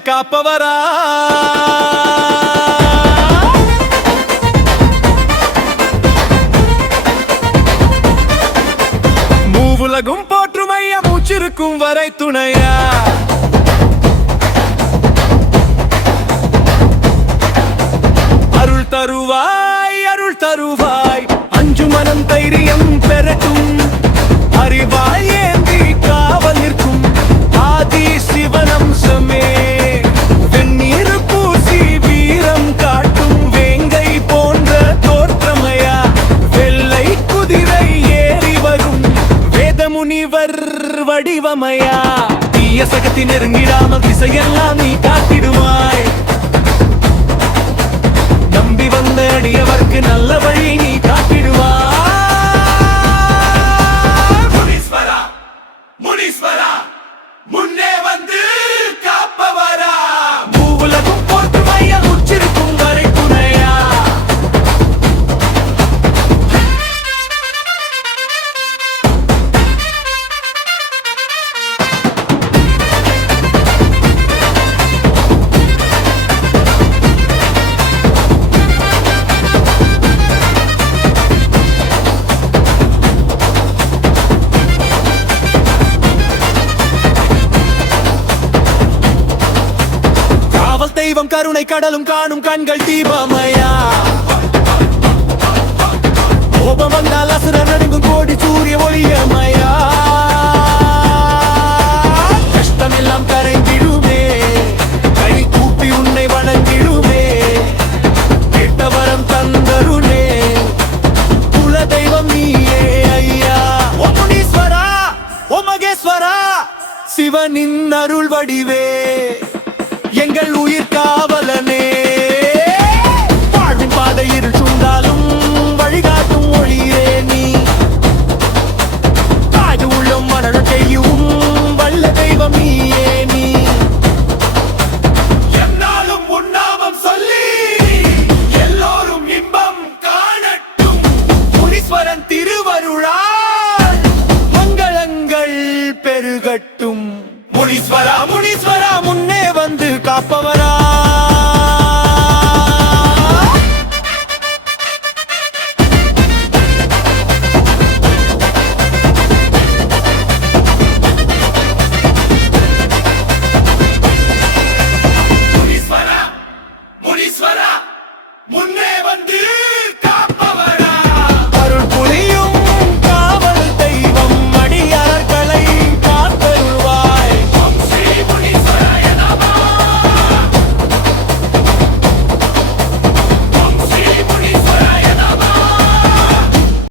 காப்பவரா மூவுலகும் போற்றுமையா மூச்சிருக்கும் வரை துணையா அருள் தருவாய் அருள் தருவாய் அஞ்சு மனம் தைரியம் பெறட்டும் அறிவாய் ஏந்தி காவல் நிற்கும் ஆதி சிவனம்சமே வெந்நீர் பூசி வீரம் காட்டும் வேங்கை போன்ற தோற்றமையா வெள்ளை குதிரை ஏறி வரும் வேத முனிவர் வடிவமையா தீய சகத்தி நெருங்கிடாமல் திசையெல்லாம் நீ காட்டிடுவாய் நம்பி வந்த அடியவர்க்கு நல்ல வழி நீ காட்டிடுவாய் முனீஸ்வரா முனீஸ்வரா முன்னே வந்து காப்பவரா மூவுலகும் போற்றுமையா உச்சிருக்கும் வரை துணையா தெய்வம் கருணை கடலும் காணும் கண்கள் தீபமயா கோபம் வந்தால் அசுரர் நடுங்கும் கோடி சூரிய ஒளியமயா கஷ்டமெல்லாம் கரைந்திடுமே கை கூப்பி உன்னை வணங்கிடுமே கேட்டவரம் தந்தருளே குல தெய்வம் நீயே ஐயா ஓ முனீஸ்வரா ஓ மகேஸ்வரா சிவனின் அருள் வடிவே எங்கள் உயிர் காவலனே வாழ்வின் பாதையில் சூழ்ந்தாலும் வழிகாட்டும் ஒளியே நீ காது உள்ளம் மனது செய்யும் வல்ல தெய்வம் நீயே நீ என்னாலும் உன்னாமம் சொல்லி எல்லோரும் இன்பம் காணட்டும் முனீஸ்வரன் திருவருளால் மங்களங்கள் பெருகட்டும் முனீஸ்வரா முனீஸ்வரா முன்னே